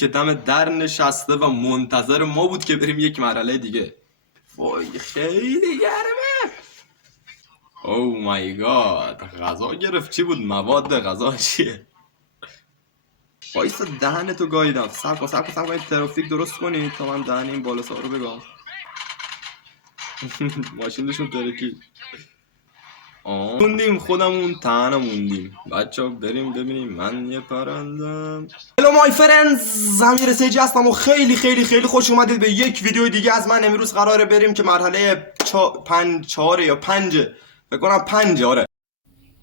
که دم در نشسته و منتظر ما بود که بریم یک مرحله دیگه. وای خیلی گرمه. او مای گاد، غذا گرفت. چی بود مواد غذا چیه؟ وایسا دهنتو گاییدم. صبر کن این ترافیک درست کنی تا من دهن این بالا سارو بگم. ماشینشون ترکی. موندیم خودمون تنها موندیم. بچه ها بریم ببینیم. من یه پرندم. هلو مای فرندز، امیر سیجی هستم و خیلی خوش اومدید به یک ویدیو دیگه از من. امروز قراره بریم که مرحله 4 یا 5 فکر کنم 5. آره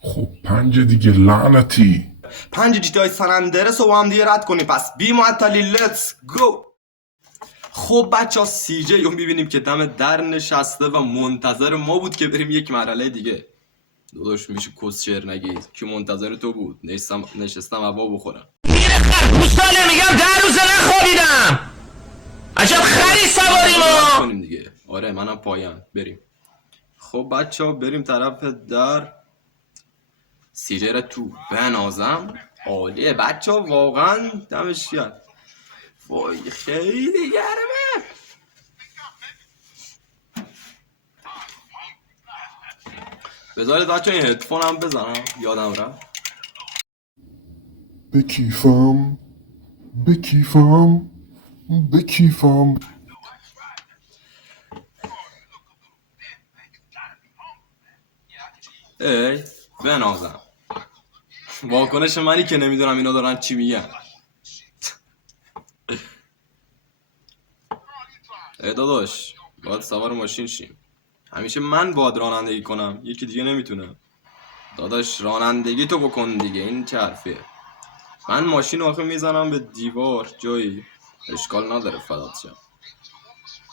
خب 5 دیگه لعنتی. 5 جیتای سنندرس رو با هم دیگه رد کنیم. پس بی معطلی لیتس گو. خب بچه ها سی جی رو میبینیم که دم در نشسته و منتظر ما بود که بریم یک مرحله دیگه. داداش میشه کس شعر نگید که منتظر تو بود. نشستم هوا بخورم. میره خرپوستانه میگم 10 روزه نخوابیدم. عجب خری سواری ما کنیم دیگه. آره منم پایم. بریم. خب بچه ها بریم طرف در. سی جی را تو بنازم. عالیه بچه ها واقعا دمش گرم. وای خیلی گرمه. بذارید بچه این هدفون هم بزنم یادم رفت. بکیفم ای بنازم. واکنش منی که نمیدونم اینا دارن چی میگن. ای داداش باید سوار ماشین شیم. همیشه من باید رانندگی کنم، یکی دیگه نمیتونه. داداش رانندگی تو بکن دیگه. این چه حرفیه؟ من ماشین آخه میزنم به دیوار جایی. اشکال نداره فدات شم.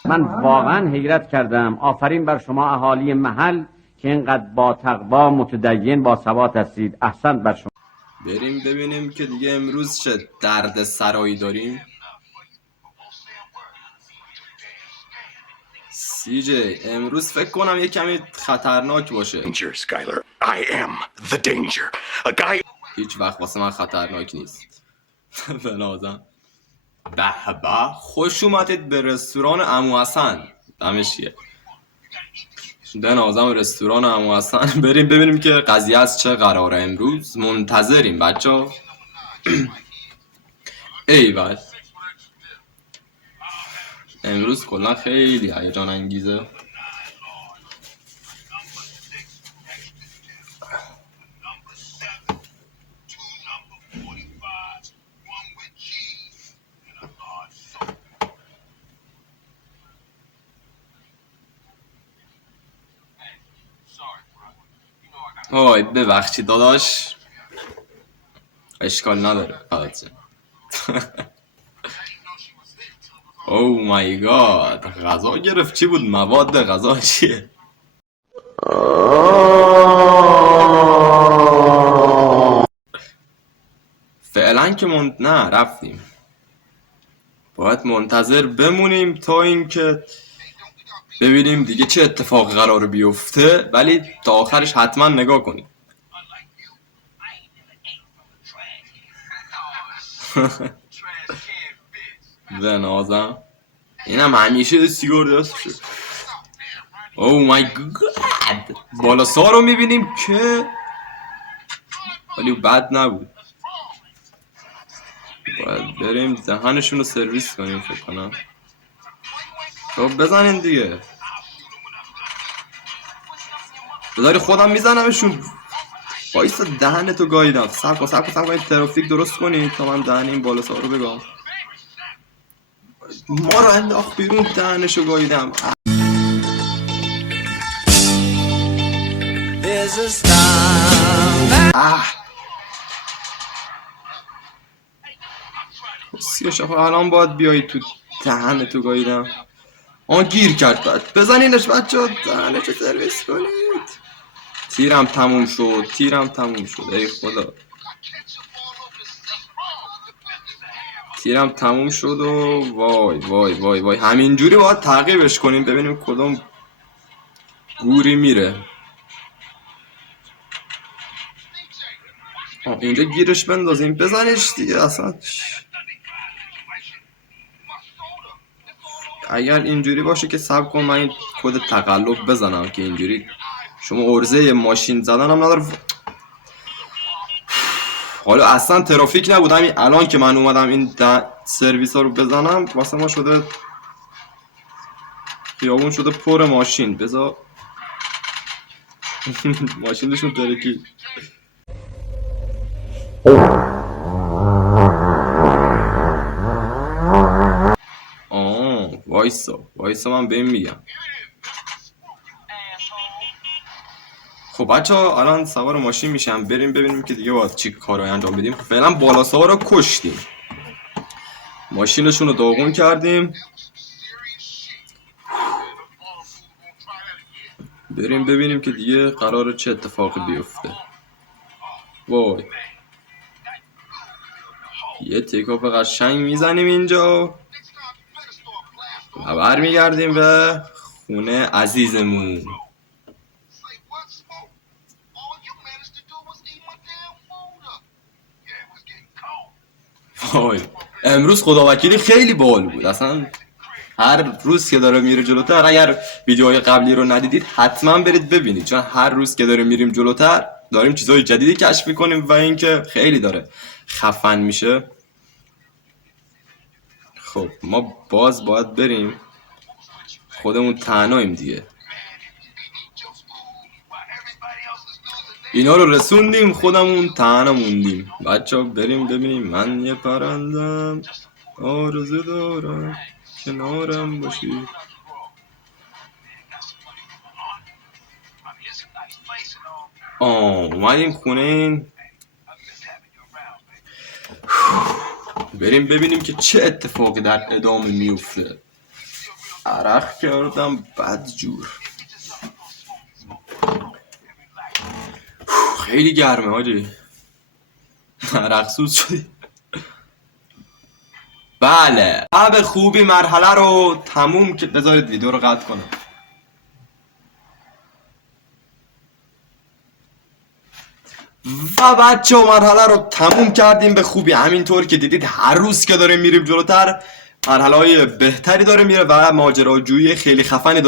من واقعا حیرت کردم. آفرین بر شما اهالی محل که اینقدر با تقوا متدین با ثبات هستید. احسنت بر شما. بریم ببینیم که دیگه امروز چه درد سرایی داریم. سی جی امروز فکر کنم یه کمی خطرناک باشه. Danger, Skyler. I am the danger. A guy. هیچ وقت واسه من خطرناک نیست. بنازم. به خوش اومدید به رستوران عمو حسن. دمش گرم. بنازم رستوران عمو حسن. بریم ببینیم که قضیه از چه قراره. امروز منتظریم بچه. ایول امروز کلا خیلی هیجان انگیزه. وای ببخشید داداش. اشکال نداره فقط. او مای گاد، غذا گرفت. چی بود مواد غذا چیه؟ فعلا که نه رفتیم. باید منتظر بمونیم تا اینکه ببینیم دیگه چه اتفاق قرار بیفته. ولی تا آخرش حتما نگاه کنیم. بنازم. اینم همیشه سیگار دستشه. او مای گاد، بالا سا رو میبینیم که ولی بد نبود. باید بریم دهنشون رو سرویس کنیم فکر کنم. خب بزنین دیگه. بذاری خودم میزنمشون. وایسا دهنتو گاییدم. صبر کن این ترافیک درست کنی تا من دهن این بالا سا رو بگم. ما رو انداخت بیرون. دهنشو گاییدم. سیاشه الان باید بیایی تو. دهنتو گاییدم. گیر کرد. بعد بزنینش بچه ها. دهنشو سرویس کنید. تیرم تموم شد. ای خدا تیرم تموم شد و وای همینجوری باید تعقیبش کنیم ببینیم کدوم گوری میره. اینجا گیرش بندازیم. بزنش دیگه اصلا. اگر اینجوری باشه که صبر کن من این کد تقلب بزنم که اینجوری شما عرضه ماشین زدن هم نداره. حالا اصلا ترافیک نبود، همین الان که من اومدم این سرویس ها رو بزنم واسه ما شده خیابون شده پر ماشین. بذار ماشینشون ترکی. وایسا من بهم میگم. خب بچه ها الان سوار ماشین میشم، بریم ببینیم که دیگه باید چی کارهای انجام بدیم. فعلا بالا سوار رو کشتیم، ماشینشون رو داغون کردیم، بریم ببینیم که دیگه قراره چه اتفاقی بیفته. وای یه تیکاپ قشنگ میزنیم اینجا و برمیگردیم به خونه عزیزمون. وای امروز خداوکیلی خیلی بال بود اصلا. هر روز که داره میره جلوتر، اگر ویدیوهای قبلی رو ندیدید حتما برید ببینید، چون هر روز که داره میریم جلوتر داریم چیزهای جدیدی کشف میکنیم و اینکه خیلی داره خفن میشه. خب ما باز باید بریم، خودمون تنهاییم دیگه. اینا رو رسوندیم خودمون تنها موندیم. بچه ها بریم ببینیم. من یه پرندم آرزو دارم کنارم باشی. اومدیم خونه این. بریم ببینیم که چه اتفاقی در ادامه میفته. عرق کردم بدجور، خیلی گرمه حاجی، عرق سوز شدی. بله به خوبی مرحله رو تموم که بذارید ویدیو رو قطع کنم. و بچه مرحله رو تموم کردیم به خوبی. همینطور که دیدید هر روز که داریم میریم جلوتر مرحله های بهتری داره میره و ماجراجویی خیلی خفنی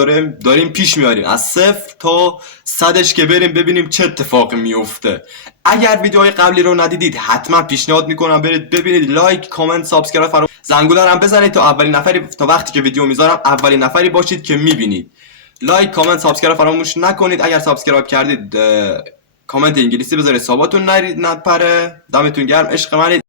داریم پیش میاریم، از 0 تا 100ش که بریم ببینیم چه اتفاقی میفته. اگر ویدیوهای قبلی رو ندیدید حتما پیشنهاد میکنم برید ببینید. لایک، کامنت، سابسکرایب فراموش زنگوله هم بزنید تا اولین نفری، تا وقتی که ویدیو میذارم اولین نفری باشید که میبینید. لایک، کامنت، سابسکرایب فراموش نکنید. اگر سابسکرایب کردید کامنت انگلیسی بذارید، حساباتون نپره. دمتون گرم، عشق منید.